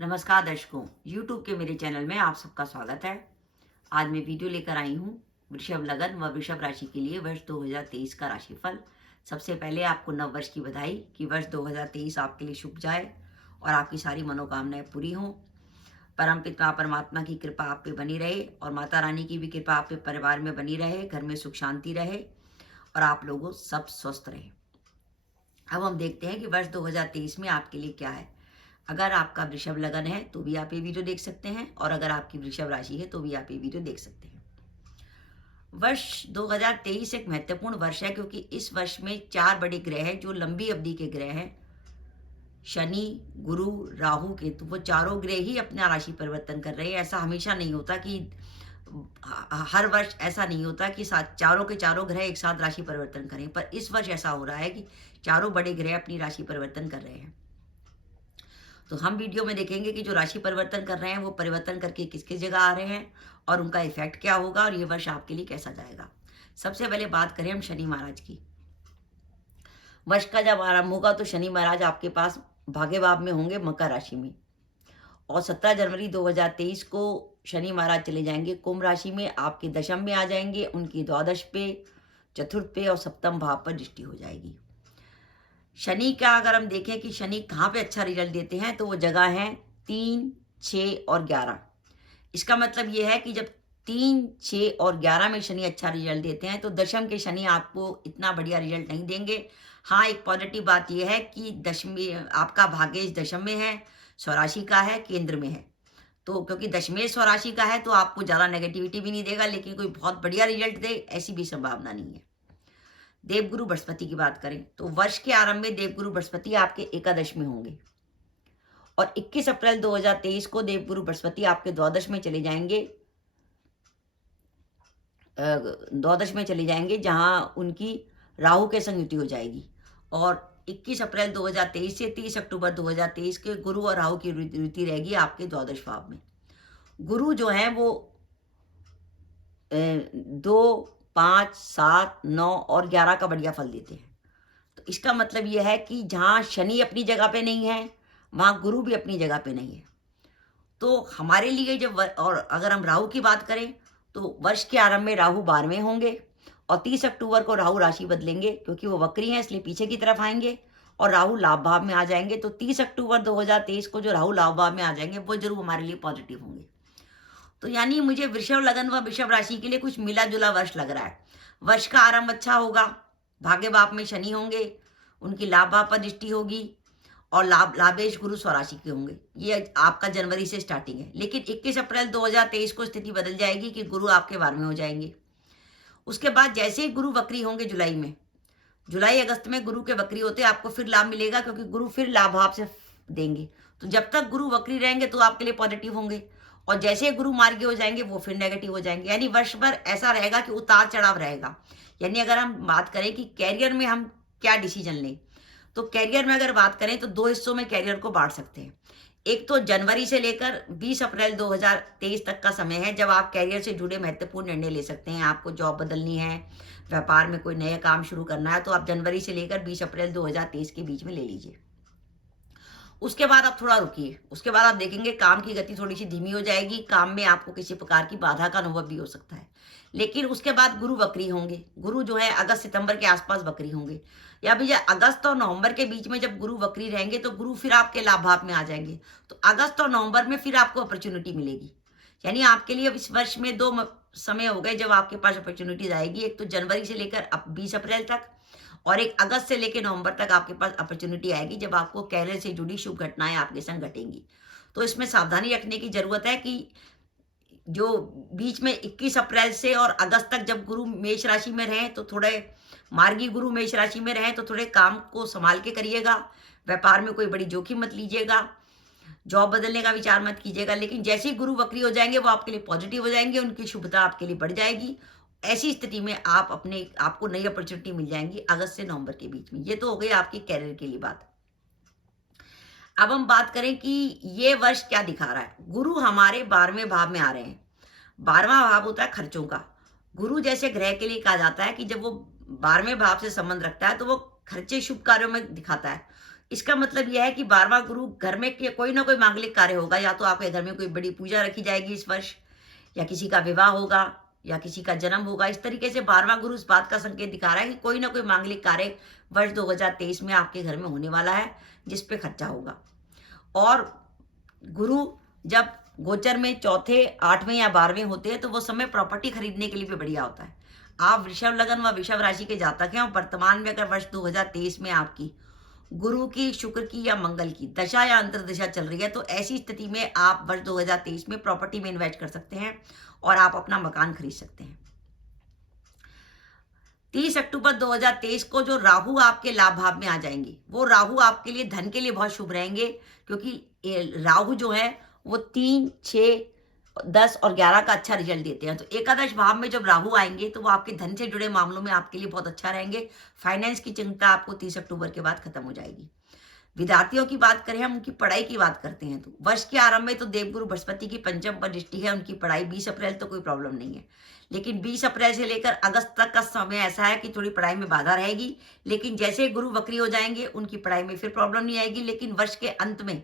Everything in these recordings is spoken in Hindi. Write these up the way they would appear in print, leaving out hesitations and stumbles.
नमस्कार दर्शकों, YouTube के मेरे चैनल में आप सबका स्वागत है। आज मैं वीडियो लेकर आई हूँ वृषभ लगन व वृषभ राशि के लिए वर्ष 2023 का राशिफल। सबसे पहले आपको नव वर्ष की बधाई कि वर्ष 2023 आपके लिए शुभ जाए और आपकी सारी मनोकामनाएं पूरी हों। परमपिता परमात्मा की कृपा आप पे बनी रहे और माता रानी की भी कृपा आप पे परिवार में बनी रहे, घर में सुख शांति रहे और आप लोगों सब स्वस्थ रहे। अब हम देखते हैं कि वर्ष 2023 में आपके लिए क्या है। अगर आपका वृषभ लगन है तो भी आप ये वीडियो देख सकते हैं और अगर आपकी वृषभ राशि है तो भी आप ये वीडियो देख सकते हैं। वर्ष 2023 एक महत्वपूर्ण वर्ष है क्योंकि इस वर्ष में 4 बड़े ग्रह हैं जो लंबी अवधि के ग्रह हैं। शनि, गुरु, राहु, केतु, वो चारों ग्रह ही अपना राशि परिवर्तन कर रहे हैं। ऐसा हमेशा नहीं होता कि हर वर्ष ऐसा नहीं होता कि चारों के चारों ग्रह एक साथ राशि परिवर्तन करें, पर इस वर्ष ऐसा हो रहा है कि चारों बड़े ग्रह अपनी राशि परिवर्तन कर रहे हैं। तो हम वीडियो में देखेंगे कि जो राशि परिवर्तन कर रहे हैं वो परिवर्तन करके किस किस जगह आ रहे हैं और उनका इफेक्ट क्या होगा और ये वर्ष आपके लिए कैसा जाएगा। सबसे पहले बात करें हम शनि महाराज की। वर्ष का जब आरंभ होगा तो शनि महाराज आपके पास भाग्य भाव में होंगे मकर राशि में और 17 जनवरी 2023 को शनि महाराज चले जाएंगे कुंभ राशि में, आपके दशम में आ जाएंगे। उनकी द्वादश पे, चतुर्थ पे और सप्तम भाव पर दृष्टि हो जाएगी। शनि का अगर हम देखें कि शनि कहाँ पे अच्छा रिजल्ट देते हैं तो वो जगह है 3, 6 और 11। इसका मतलब ये है कि जब 3, 6 और 11 में शनि अच्छा रिजल्ट देते हैं तो दशम के शनि आपको इतना बढ़िया रिजल्ट नहीं देंगे। हाँ, एक पॉजिटिव बात यह है कि दशमी आपका भाग्येश दशम में है, स्वराशि का है, केंद्र में है। तो क्योंकि दशमेश स्वराशि का है तो आपको ज़्यादा नेगेटिविटी भी नहीं देगा, लेकिन कोई बहुत बढ़िया रिजल्ट दे ऐसी भी संभावना नहीं है। देवगुरु बृहस्पति की बात करें तो वर्ष के आरंभ में देवगुरु बृहस्पति आपके एकादश में होंगे और 21 अप्रैल 2023 को देवगुरु बृहस्पति आपके द्वादश में चले जाएंगे। द्वादश में चले जाएंगे जहां उनकी राहु के संग युति हो जाएगी और 21 अप्रैल 2023 से 30 अक्टूबर 2023 के गुरु और राहु की युति रहेगी आपके द्वादश भाव में। गुरु जो है वो 2, 5, 7, 9 और 11 का बढ़िया फल देते हैं। तो इसका मतलब यह है कि जहाँ शनि अपनी जगह पे नहीं है वहाँ गुरु भी अपनी जगह पे नहीं है। तो हमारे लिए जब और अगर हम राहु की बात करें तो वर्ष के आरंभ में राहु 12वें होंगे और 30 अक्टूबर को राहु राशि बदलेंगे क्योंकि वो वक्री हैं, इसलिए पीछे की तरफ आएंगे और राहु लाभ भाव में आ जाएंगे। तो 30 अक्टूबर 2023 को जो राहु लाभ भाव में आ जाएंगे वो जरूर हमारे लिए पॉजिटिव होंगे। तो यानी मुझे वृषभ लगन व वृषभ राशि के लिए कुछ मिला जुला वर्ष लग रहा है। वर्ष का आरंभ अच्छा होगा, भाग्य भाव में शनि होंगे, उनकी लाभ भाव पर दृष्टि होगी और लाभेश गुरु स्वराशि के होंगे। ये आपका जनवरी से स्टार्टिंग है, लेकिन 21 अप्रैल 2023 को स्थिति बदल जाएगी कि गुरु आपके 12वें हो जाएंगे। उसके बाद जैसे ही गुरु वक्री होंगे जुलाई अगस्त में गुरु के वक्री होते आपको फिर लाभ मिलेगा क्योंकि गुरु फिर लाभ भाव से देंगे। तो जब तक गुरु वक्री रहेंगे तो आपके लिए पॉजिटिव होंगे और जैसे गुरु मार्गी हो जाएंगे वो फिर नेगेटिव हो जाएंगे। यानी वर्ष भर ऐसा रहेगा कि उतार चढ़ाव रहेगा। यानी अगर हम बात करें कि कैरियर में हम क्या डिसीजन लें तो कैरियर में अगर बात करें तो 2 हिस्सों में कैरियर को बांट सकते हैं। एक तो जनवरी से लेकर 20 अप्रैल 2023 तक का समय है जब आप कैरियर से जुड़े महत्वपूर्ण निर्णय ले सकते हैं। आपको जॉब बदलनी है, व्यापार में कोई नया काम शुरू करना है तो आप जनवरी से लेकर 20 अप्रैल 2023 के बीच में ले लीजिए। उसके बाद आप थोड़ा रुकिए, उसके बाद आप देखेंगे काम की गति थोड़ी सी धीमी हो जाएगी, काम में आपको किसी प्रकार की बाधा का अनुभव भी हो सकता है। लेकिन उसके बाद गुरु वक्री होंगे। गुरु जो है अगस्त सितंबर के आसपास वक्री होंगे या भैया अगस्त और नवंबर के बीच में जब गुरु वक्री रहेंगे तो गुरु फिर आपके लाभ भाव में आ जाएंगे। तो अगस्त और नवंबर में फिर आपको अपॉर्चुनिटी मिलेगी। यानी आपके लिए इस वर्ष में 2 समय हो गए जब आपके पास अपॉर्चुनिटीज आएगी। एक तो जनवरी से लेकर 20 अप्रैल तक और एक अगस्त से लेकर नवंबर तक आपके पास अपॉर्चुनिटी आएगी जब आपको कैरियर से जुड़ी शुभ घटनाएं आपके संग घटेंगी। तो इसमें सावधानी रखने की जरूरत है कि जो बीच में 21 अप्रैल से और अगस्त तक जब गुरु मेष राशि में रहें तो थोड़े मार्गी गुरु मेष राशि में रहें तो थोड़े काम को संभाल के करिएगा। व्यापार में कोई बड़ी जोखिम मत लीजिएगा, जॉब बदलने का विचार मत कीजिएगा। लेकिन जैसे ही गुरु वक्री हो जाएंगे वो आपके लिए पॉजिटिव हो जाएंगे, उनकी शुभता आपके लिए बढ़ जाएगी। ऐसी स्थिति में आपको नई अपॉर्चुनिटी मिल जाएंगी अगस्त से नवंबर के बीच में। ये तो हो गई आपकी कैरियर के लिए बात। अब हम बात करें कि ये वर्ष क्या दिखा रहा है। गुरु हमारे 12वें भाव में आ रहे हैं। 12वां भाव होता है खर्चों का। गुरु जैसे ग्रह के लिए कहा जाता है कि जब वो 12वें भाव से संबंध रखता है तो वो खर्चे शुभ कार्यों में दिखाता है। इसका मतलब यह है कि 12वां गुरु घर में कोई ना कोई मांगलिक कार्य होगा, या तो आपके घर में कोई बड़ी पूजा रखी जाएगी इस वर्ष, या किसी का विवाह होगा, या किसी का जन्म होगा। इस तरीके से 12वां गुरु इस बात का संकेत दिखा रहा है कि कोई ना कोई मांगलिक कार्य वर्ष 2023 में आपके घर में होने वाला है, जिस पे खर्चा होगा। और गुरु जब गोचर में चौथे, 8वें या 12वें होते हैं तो वो समय प्रॉपर्टी खरीदने के लिए भी बढ़िया होता है। आप वृषभ लगन व वृषभ राशि के जातक हैं और वर्तमान में अगर वर्ष 2023 में आपकी गुरु की, शुक्र की या मंगल की दशा या अंतर्दशा चल रही है, तो ऐसी स्थिति में आप वर्ष 2023 में प्रॉपर्टी में इन्वेस्ट कर सकते हैं और आप अपना मकान खरीद सकते हैं। 30 अक्टूबर 2023 को जो राहु आपके लाभ भाव में आ जाएंगे, वो राहु आपके लिए धन के लिए बहुत शुभ रहेंगे, क्योंकि राहु जो है वो 3, 6, 10 और 11 का अच्छा रिजल्ट देते हैं। तो एकादश भाव में जब राहु आएंगे तो वो आपके धन से जुड़े मामलों में आपके लिए बहुत अच्छा रहेंगे। फाइनेंस की चिंता आपको 30 अक्टूबर के बाद खत्म हो जाएगी। विद्यार्थियों की बात करें, हम उनकी पढ़ाई की बात करते हैं, तो वर्ष के आरंभ में तो देवगुरु बृहस्पति की पंचम पर दृष्टि है, उनकी पढ़ाई 20 अप्रैल तो कोई प्रॉब्लम नहीं है, लेकिन 20 अप्रैल से लेकर अगस्त तक का समय ऐसा है कि थोड़ी पढ़ाई में बाधा रहेगी। लेकिन जैसे गुरु वक्री हो जाएंगे, उनकी पढ़ाई में फिर प्रॉब्लम नहीं आएगी। लेकिन वर्ष के अंत में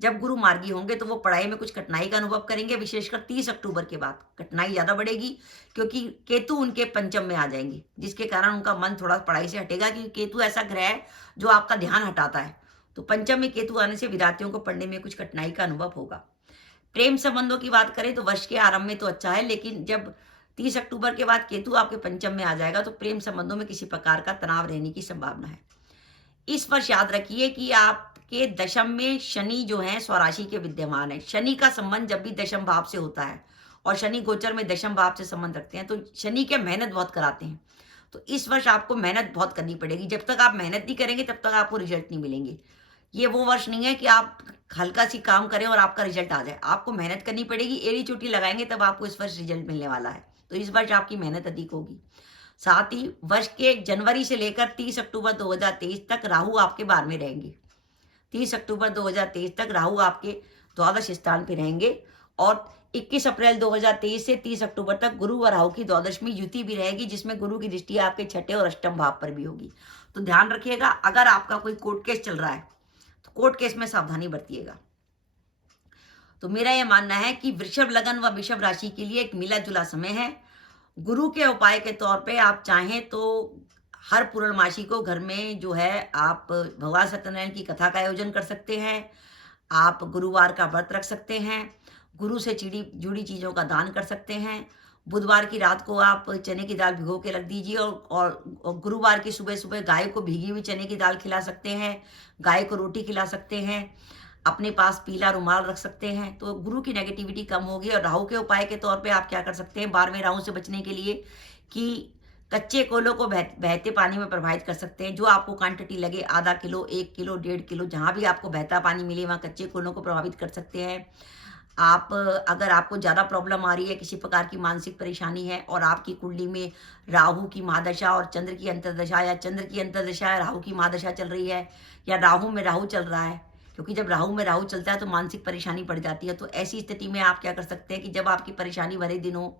जब गुरु मार्गी होंगे तो वो पढ़ाई में कुछ कठिनाई का अनुभव करेंगे, विशेषकर 30 अक्टूबर के बाद कठिनाई ज्यादा बढ़ेगी, क्योंकि केतु उनके पंचम में आ जाएंगे, जिसके कारण उनका मन थोड़ा पढ़ाई से हटेगा, क्योंकि केतु ऐसा ग्रह है जो आपका ध्यान हटाता है। तो पंचम में केतु आने से विद्यार्थियों को पढ़ने में कुछ कठिनाई का अनुभव होगा। प्रेम संबंधों की बात करें तो वर्ष के आरंभ में तो अच्छा है, लेकिन जब 30 अक्टूबर के बाद केतु आपके पंचम में आ जाएगा तो प्रेम संबंधों में किसी प्रकार का तनाव रहने की संभावना है। इस वर्ष याद रखिए कि आपके दशम में शनि जो है स्वराशि के विद्यमान है। शनि का संबंध जब भी दशम भाव से होता है और शनि गोचर में दशम भाव से संबंध रखते हैं, तो शनि के मेहनत बहुत कराते हैं। तो इस वर्ष आपको मेहनत बहुत करनी पड़ेगी। जब तक आप मेहनत नहीं करेंगे तब तक आपको रिजल्ट नहीं मिलेंगे। ये वो वर्ष नहीं है कि आप हल्का सी काम करें और आपका रिजल्ट आ जाए। आपको मेहनत करनी पड़ेगी, एड़ी चोटी लगाएंगे तब आपको इस वर्ष रिजल्ट मिलने वाला है। तो इस वर्ष आपकी मेहनत अधिक होगी। साथ ही वर्ष के जनवरी से लेकर 30 अक्टूबर 2023 तक राहु आपके 12वें रहेंगे। 30 अक्टूबर 2023 तक राहु आपके द्वादश स्थान पे रहेंगे और 21 अप्रैल 2023 से 30 अक्टूबर तक गुरु व राहु की द्वादश में युति भी रहेगी, जिसमें गुरु की दृष्टि आपके छठे और अष्टम भाव पर भी होगी। तो ध्यान रखिएगा, अगर आपका कोई कोर्ट केस चल रहा है तो कोर्ट केस में सावधानी बरतिएगा। तो मेरा यह मानना है कि वृषभ लगन व वृषभ राशि के लिए एक मिला जुला समय है। गुरु के उपाय के तौर पे आप चाहें तो हर पूर्णमासी को घर में जो है आप भगवान सत्यनारायण की कथा का आयोजन कर सकते हैं। आप गुरुवार का व्रत रख सकते हैं। गुरु से जुड़ी चीज़ों का दान कर सकते हैं। बुधवार की रात को आप चने की दाल भिगो के रख दीजिए और गुरुवार की सुबह सुबह गाय को भीगी हुई चने की दाल खिला सकते हैं। गाय को रोटी खिला सकते हैं। अपने पास पीला रुमाल रख सकते हैं, तो गुरु की नेगेटिविटी कम होगी। और राहु के उपाय के तौर पे आप क्या कर सकते हैं 12वें राहु से बचने के लिए, कि कच्चे कोलों को बहते पानी में प्रवाहित कर सकते हैं। जो आपको क्वांटिटी लगे, आधा किलो, 1 किलो, 1.5 किलो, जहाँ भी आपको बहता पानी मिले वहाँ कच्चे कोलों को प्रभावित कर सकते हैं। आप अगर आपको ज़्यादा प्रॉब्लम आ रही है, किसी प्रकार की मानसिक परेशानी है और आपकी कुंडली में राहु की महादशा और चंद्र की अंतर्दशा, या चंद्र की अंतर्दशा राहु की महादशा चल रही है, या राहु में राहु चल रहा है, क्योंकि जब राहु में राहु चलता है तो मानसिक परेशानी बढ़ जाती है। तो ऐसी स्थिति में आप क्या कर सकते हैं कि जब आपकी परेशानी भरे दिन हो,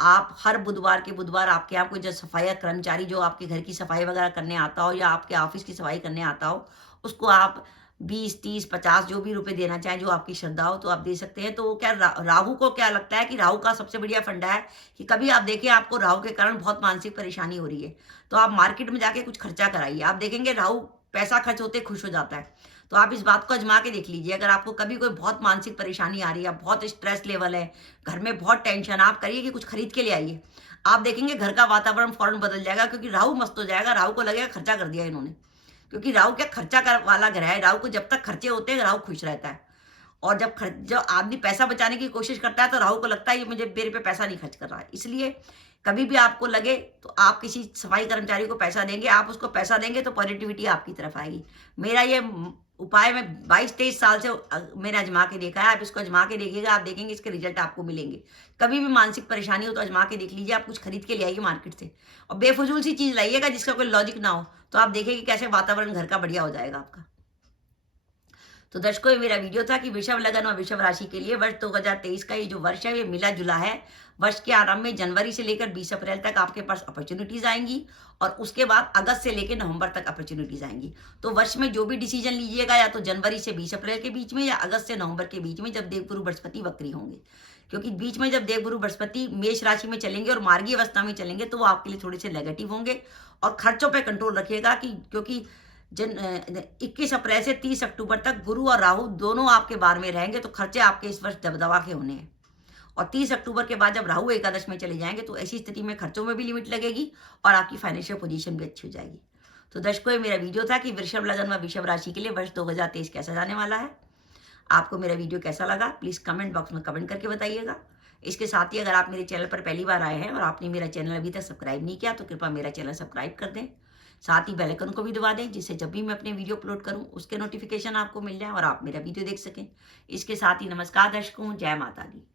आप हर बुधवार के बुधवार आपके आप कोई जो सफाई कर्मचारी जो आपके घर की सफाई वगैरह करने आता हो या आपके ऑफिस की सफाई करने आता हो, उसको आप 20, 30, 50 जो भी रुपए देना चाहें, जो आपकी श्रद्धा हो, तो आप दे सकते हैं। तो क्या राहु को क्या लगता है कि राहु का सबसे बढ़िया फंडा है कि कभी आप देखें आपको राहु के कारण बहुत मानसिक परेशानी हो रही है, तो आप मार्केट में जाके कुछ खर्चा कराइए। आप देखेंगे राहु पैसा खर्च होते खुश हो जाता है। तो आप इस बात को आजमा के देख लीजिए। अगर आपको कभी कोई बहुत मानसिक परेशानी आ रही है, बहुत स्ट्रेस लेवल है, घर में बहुत टेंशन, आप करिए कि कुछ खरीद के ले आइए। आप देखेंगे घर का वातावरण फौरन बदल जाएगा, क्योंकि राहु मस्त हो जाएगा। राहु को लगेगा खर्चा कर दिया इन्होंने, क्योंकि राहु क्या खर्चा वाला ग्रह है। राहु को जब तक खर्चे होते हैं राहु खुश रहता है, और जब आदमी पैसा बचाने की कोशिश करता है तो राहु को लगता है ये मुझे मेरे पे पैसा नहीं खर्च कर रहा है। इसलिए कभी भी आपको लगे तो आप किसी सफाई कर्मचारी को पैसा देंगे, आप उसको पैसा देंगे तो पॉजिटिविटी आपकी तरफ आएगी। मेरा ये उपाय मैं 22-23 साल से मैंने आजमा के देखा है। आप इसको आजमा के देखिएगा, आप देखेंगे इसके रिजल्ट आपको मिलेंगे। कभी भी मानसिक परेशानी हो तो आजमा के देख लीजिए। आप कुछ खरीद के ले आइए मार्केट से, और बेफजूल सी चीज़ लाइएगा जिसका कोई लॉजिक ना हो, तो आप देखेंगे कैसे वातावरण घर का बढ़िया हो जाएगा आपका। तो दर्शकों, ये मेरा वीडियो था कि वृषभ लगन और वृषभ राशि के लिए वर्ष 2023 का ये जो वर्ष है ये मिला जुला है। वर्ष के आरंभ में जनवरी से लेकर 20 अप्रैल तक आपके पास अपॉर्चुनिटीज आएंगी और उसके बाद अगस्त से लेकर नवंबर तक अपॉर्चुनिटीज आएंगी। तो वर्ष में जो भी डिसीजन लीजिएगा या तो जनवरी से 20 अप्रैल के बीच में या अगस्त से नवंबर के बीच में, जब देवगुरु बृहस्पति वक्री होंगे। क्योंकि बीच में जब देवगुरु बृहस्पति मेष राशि में चलेंगे और मार्गी अवस्था में चलेंगे तो वो आपके लिए थोड़े से नेगेटिव होंगे। और खर्चों पर कंट्रोल रखिएगा क्योंकि 21 अप्रैल से 30 अक्टूबर तक गुरु और राहु दोनों आपके बार में रहेंगे, तो खर्चे आपके इस वर्ष दबदबा के होने हैं। और 30 अक्टूबर के बाद जब राहु एकादश में चले जाएंगे तो ऐसी स्थिति में खर्चों में भी लिमिट लगेगी और आपकी फाइनेंशियल पोजीशन भी अच्छी हो जाएगी। तो दर्शकों, ये मेरा वीडियो था कि वृषभ लगन व वृषभ राशि के लिए वर्ष 2023 कैसा जाने वाला है। आपको मेरा वीडियो कैसा लगा प्लीज़ कमेंट बॉक्स में कमेंट करके बताइएगा। इसके साथ ही अगर आप मेरे चैनल पर पहली बार आए हैं और आपने मेरा चैनल अभी तक सब्सक्राइब नहीं किया तो कृपया मेरा चैनल सब्सक्राइब कर दें। साथ ही बेल आइकन को भी दबा दें जिससे जब भी मैं अपने वीडियो अपलोड करूं उसके नोटिफिकेशन आपको मिल जाए और आप मेरा वीडियो देख सकें। इसके साथ ही नमस्कार दर्शकों, जय माता दी।